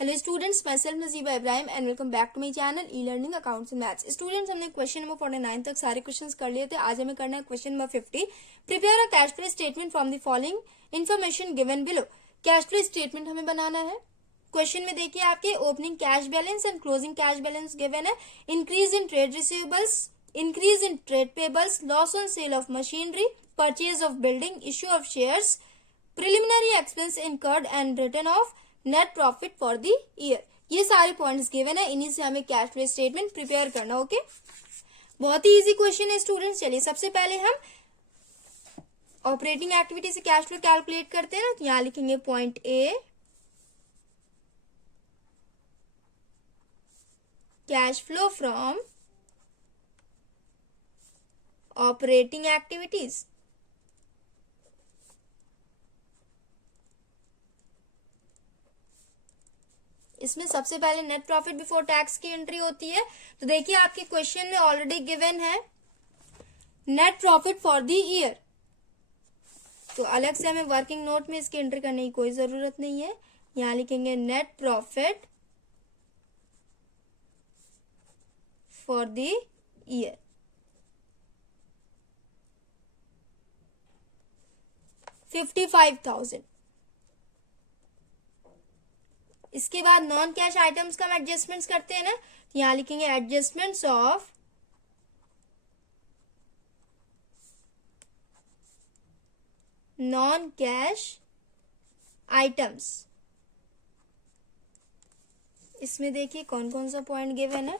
Hello students, myself Najiba Ibrahim and welcome back to my channel e learning accounts and maths. Students, हमने question number 49 तक सारे questions कर लिए थे। आज हमें करना है question number 50। Prepare a cash flow statement from the following information given below. Cash flow statement हमें बनाना है। क्वेश्चन में देखिए आपके opening cash balance and closing cash balance given है। Increase in trade receivables, increase in trade payables, loss on sale of machinery, purchase of building, issue of shares, preliminary expense incurred and return of net profit for the year. ये सारे points given है, इन्हीं से हमें cash flow statement prepare करना। Okay, बहुत ही easy question है students. चलिए सबसे पहले हम ऑपरेटिंग एक्टिविटी से कैश फ्लो कैलकुलेट करते हैं ना, तो यहां लिखेंगे point A, cash flow from operating activities. इसमें सबसे पहले नेट प्रॉफिट बिफोर टैक्स की एंट्री होती है। तो देखिए आपके क्वेश्चन में ऑलरेडी गिवन है net profit for the year, तो अलग से हमें वर्किंग नोट में इसकी एंट्री करने की कोई जरूरत नहीं है। यहां लिखेंगे net profit for the year. $55,000। इसके बाद नॉन कैश आइटम्स का हम एडजस्टमेंट्स करते हैं ना, तो यहां लिखेंगे adjustments of non cash items. इसमें देखिए कौन कौन सा पॉइंट गिवन है।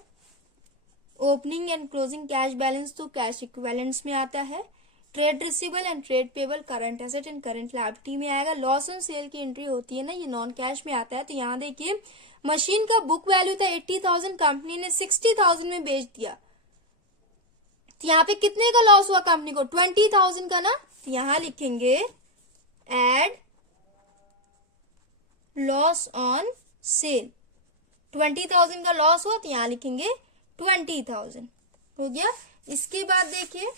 Opening and closing cash balance तो कैश इक्विवेलेंट्स में आता है। Trade receivable and trade payable current asset and current liability में आएगा। लॉस ऑन सेल की एंट्री होती है ना, ये नॉन कैश में आता है। तो यहाँ देखिए मशीन का बुक वैल्यू था 80,000, कंपनी ने 60,000 में बेच दिया, तो यहाँ पे कितने का लॉस हुआ कंपनी को? 20,000 का ना। तो यहाँ लिखेंगे एड लॉस ऑन सेल। 20,000 का लॉस हुआ, तो यहाँ लिखेंगे 20,000। हो गया। इसके बाद देखिए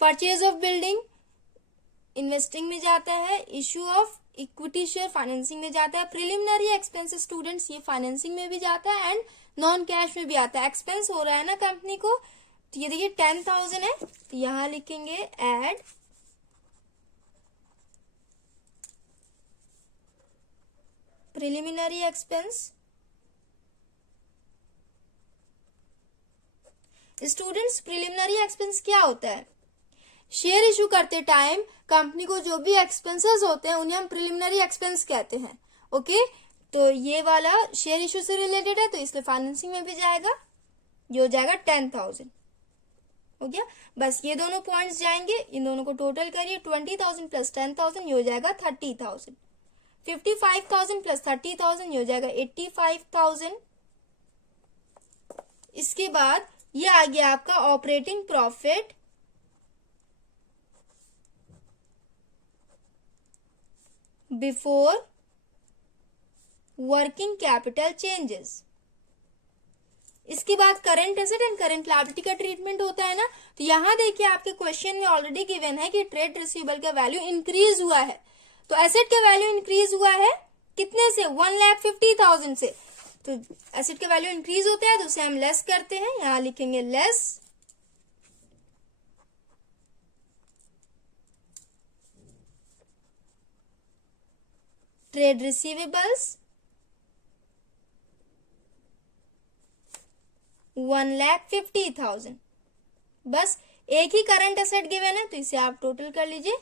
परचेज ऑफ बिल्डिंग इन्वेस्टिंग में जाता है। Issue of equity share financing में जाता है। प्रिलिमिनरी एक्सपेंसेस स्टूडेंट्स ये फाइनेंसिंग में भी जाता है एंड नॉन कैश में भी आता है। एक्सपेंस हो रहा है ना कंपनी को, तो ये देखिए 10,000 है, तो यहां लिखेंगे add preliminary expense. Students preliminary expense क्या होता है? शेयर इशू करते टाइम कंपनी को जो भी एक्सपेंसेस होते हैं उन्हें हम प्रिलिमिनरी एक्सपेंस कहते हैं। ओके, तो ये वाला शेयर इशू से रिलेटेड है, तो इसलिए फाइनेंसिंग में भी जाएगा। ये हो जाएगा 10,000। हो गया। बस ये दोनों पॉइंट्स जाएंगे, इन दोनों को टोटल करिए। 20,000 प्लस 10,000 ये हो जाएगा 30,000। 55,000 प्लस 30,000 ये हो जाएगा 85,000। इसके बाद ये आ गया आपका operating profit before working capital changes. इसके बाद current asset and current liability का ट्रीटमेंट होता है ना, तो यहां देखिए आपके क्वेश्चन में ऑलरेडी गिवन है कि ट्रेड रिसीवेबल का वैल्यू इंक्रीज हुआ है, तो एसेट का वैल्यू इंक्रीज हुआ है कितने से? 1,50,000 से। तो एसेट का वैल्यू इंक्रीज होता है तो उसे हम लेस करते हैं, यहां लिखेंगे लेस ट्रेड रिसीवेबल्स 1,50,000। बस एक ही करंट एसेट गिवन है, तो इसे आप टोटल कर लीजिए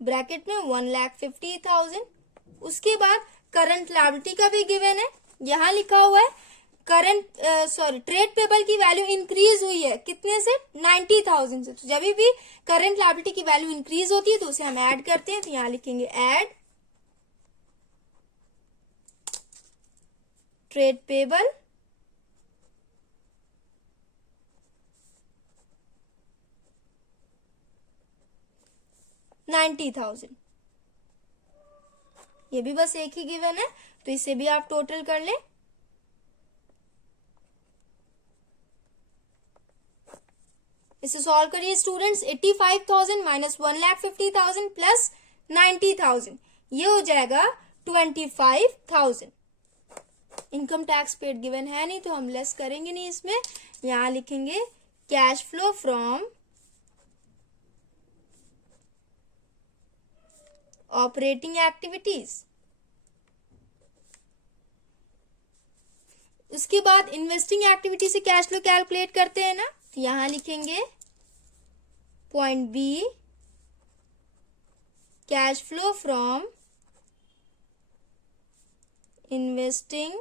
ब्रैकेट में 1,50,000। उसके बाद करंट लायबिलिटी का भी गिवन है, यहां लिखा हुआ है करंट ट्रेड पेबल की वैल्यू इंक्रीज हुई है कितने से? 90,000 से। तो जब भी करंट लायबिलिटी की वैल्यू इंक्रीज होती है तो उसे हम ऐड करते हैं, तो यहां लिखेंगे ऐड ट्रेड पेबल $90,000। ये भी बस एक ही गिवन है, तो इसे भी आप टोटल कर लें। इसे सॉल्व करिए स्टूडेंट्स। 85,000 माइनस 1,50,000 प्लस 90,000, ये हो जाएगा 25,000। इनकम टैक्स पेड गिवन है नहीं तो हम लेस करेंगे नहीं इसमें, यहां लिखेंगे cash flow from operating activities. उसके बाद इन्वेस्टिंग एक्टिविटी से कैश फ्लो कैलकुलेट करते हैं ना, तो यहां लिखेंगे point B, cash flow from investing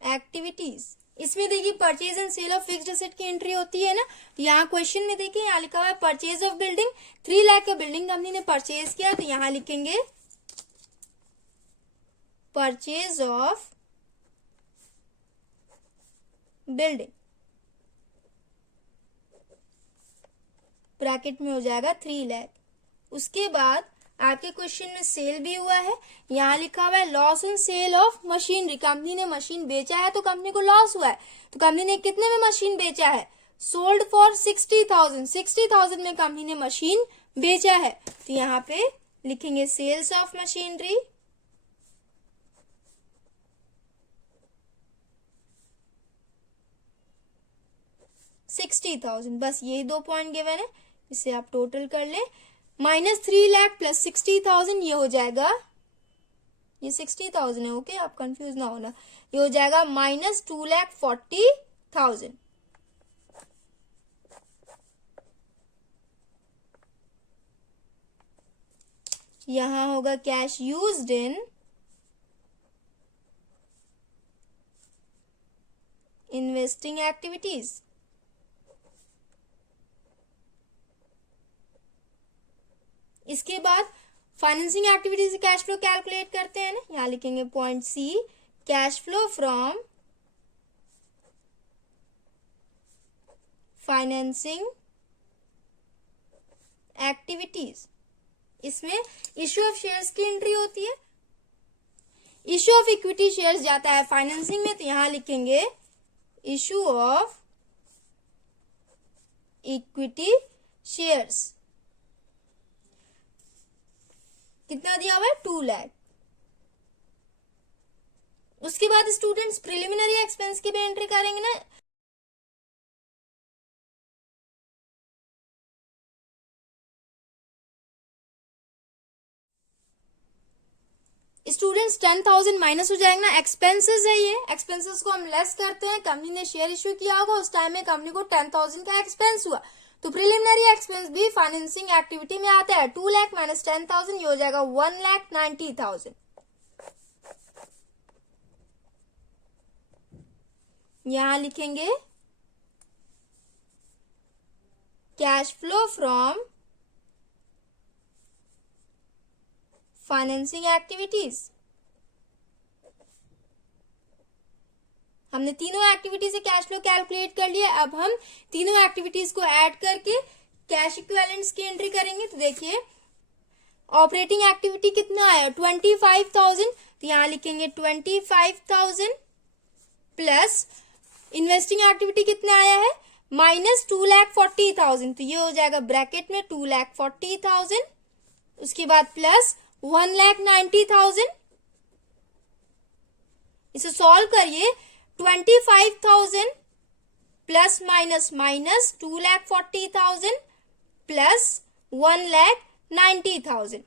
activities. इसमें देखिए purchase and sale of fixed asset की एंट्री होती है ना, तो यहाँ क्वेश्चन में देखिए यहाँ लिखा हुआ है परचेज ऑफ बिल्डिंग, 3 लाख का बिल्डिंग कंपनी ने परचेज किया, तो यहाँ लिखेंगे परचेज ऑफ बिल्डिंग, ब्रैकेट में हो जाएगा 3 लाख। उसके बाद आपके क्वेश्चन में सेल भी हुआ है, यहाँ लिखा हुआ है loss on sale of machinery, company ने मशीन बेचा है तो कंपनी को लॉस हुआ है, तो कंपनी ने कितने में मशीन बेचा है, सोल्ड फॉर 60,000, 60,000 में कंपनी ने मशीन बेचा है, तो यहाँ पे लिखेंगे सेल्स ऑफ मशीनरी, $60,000। बस यही 2 पॉइंट गिवन है, इसे आप टोटल कर ले, -3 लाख प्लस 60,000, ये हो जाएगा, ये 60,000 है, ओके, आप कंफ्यूज ना होना, ये हो जाएगा -2,40,000। यहां होगा cash used in investing activities. इसके बाद फाइनेंसिंग एक्टिविटी से कैश फ्लो कैलकुलेट करते हैं ना, यहां लिखेंगे point C, cash flow from financing activities. इसमें इश्यू ऑफ शेयर्स की एंट्री होती है, इश्यू ऑफ इक्विटी शेयर्स जाता है फाइनेंसिंग में, तो यहां लिखेंगे इश्यू ऑफ इक्विटी शेयर्स, कितना दिया हुआ है, 2 लाख। उसके बाद स्टूडेंट्स प्रिलिमिनरी एक्सपेंस की भी एंट्री करेंगे ना, स्टूडेंट्स 10,000 माइनस हो जाएगा ना, एक्सपेंसेस है ये, एक्सपेंसेस को हम लेस करते हैं, कंपनी ने शेयर इश्यू किया होगा उस टाइम में कंपनी को 10,000 का एक्सपेंस हुआ, तो प्रिलिमिनरी एक्सपेंस भी फाइनेंसिंग एक्टिविटी में आता है, 2 लाख माइनस 10,000, ये हो जाएगा 1,90,000। यहां लिखेंगे cash flow from financing activities. हमने तीनों एक्टिविटी से कैश फ्लो कैलकुलेट कर लिया, अब हम तीनों एक्टिविटीज को ऐड करके कैश इक्विवेलेंट्स की एंट्री करेंगे, तो देखिए ऑपरेटिंग एक्टिविटी कितना आया, 25,000, तो यहां लिखेंगे 25,000 प्लस इन्वेस्टिंग एक्टिविटी कितना आया है, -2,40,000, तो ये हो जाएगा ब्रैकेट में 2,40,000, उसके बाद प्लस 1,90,000, इसे सॉल्व करिए, 25,000 प्लस माइनस माइनस 2,40,000 प्लस 1,90,000,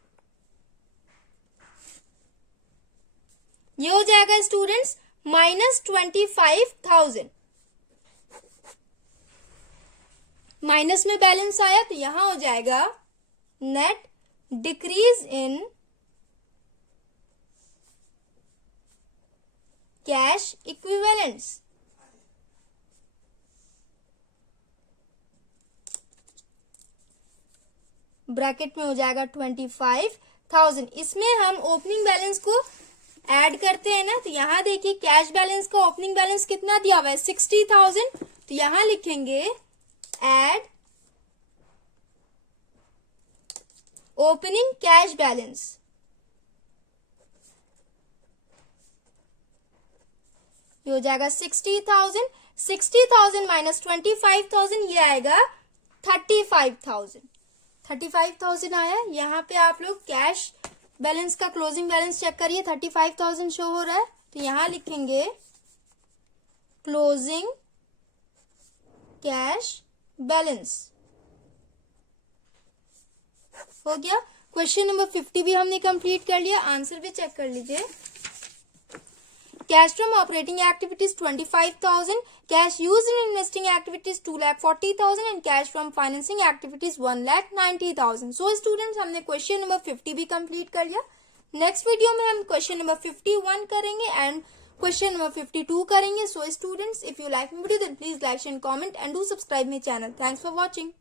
ये हो जाएगा स्टूडेंट्स -25,000। माइनस में बैलेंस आया तो यहां हो जाएगा net decrease in cash equivalents. Bracket में हो जाएगा 25,000। इसमें हम ओपनिंग बैलेंस को ऐड करते हैं ना, तो यहां देखिए कैश बैलेंस का ओपनिंग बैलेंस कितना दिया हुआ है, 60,000, तो यहां लिखेंगे ऐड ओपनिंग कैश बैलेंस, ये हो जाएगा 60,000, 60,000 माइनस 25,000, ये आएगा 35,000। 35,000 आया। यहाँ पे आप लोग कैश बैलेंस का क्लोजिंग बैलेंस चेक करिए, 35,000 शो हो रहा है, तो यहाँ लिखेंगे क्लोजिंग कैश बैलेंस। हो गया। क्वेश्चन नंबर 50 भी हमने कंप्लीट कर लिया। आंसर भी चेक कर लीजिए। Cash from operating activities 25,000, cash used in investing activities 2,40,000 and cash from financing activities 1,90,000। So students, हमने क्वेश्चन नंबर 50 भी कंप्लीट कर लिया। नेक्स्ट वीडियो में हम क्वेश्चन नंबर 51 करेंगे एंड क्वेश्चन नंबर 52 करेंगे। So students, if you like my video then please like, share and comment and do subscribe my channel. Thanks for watching.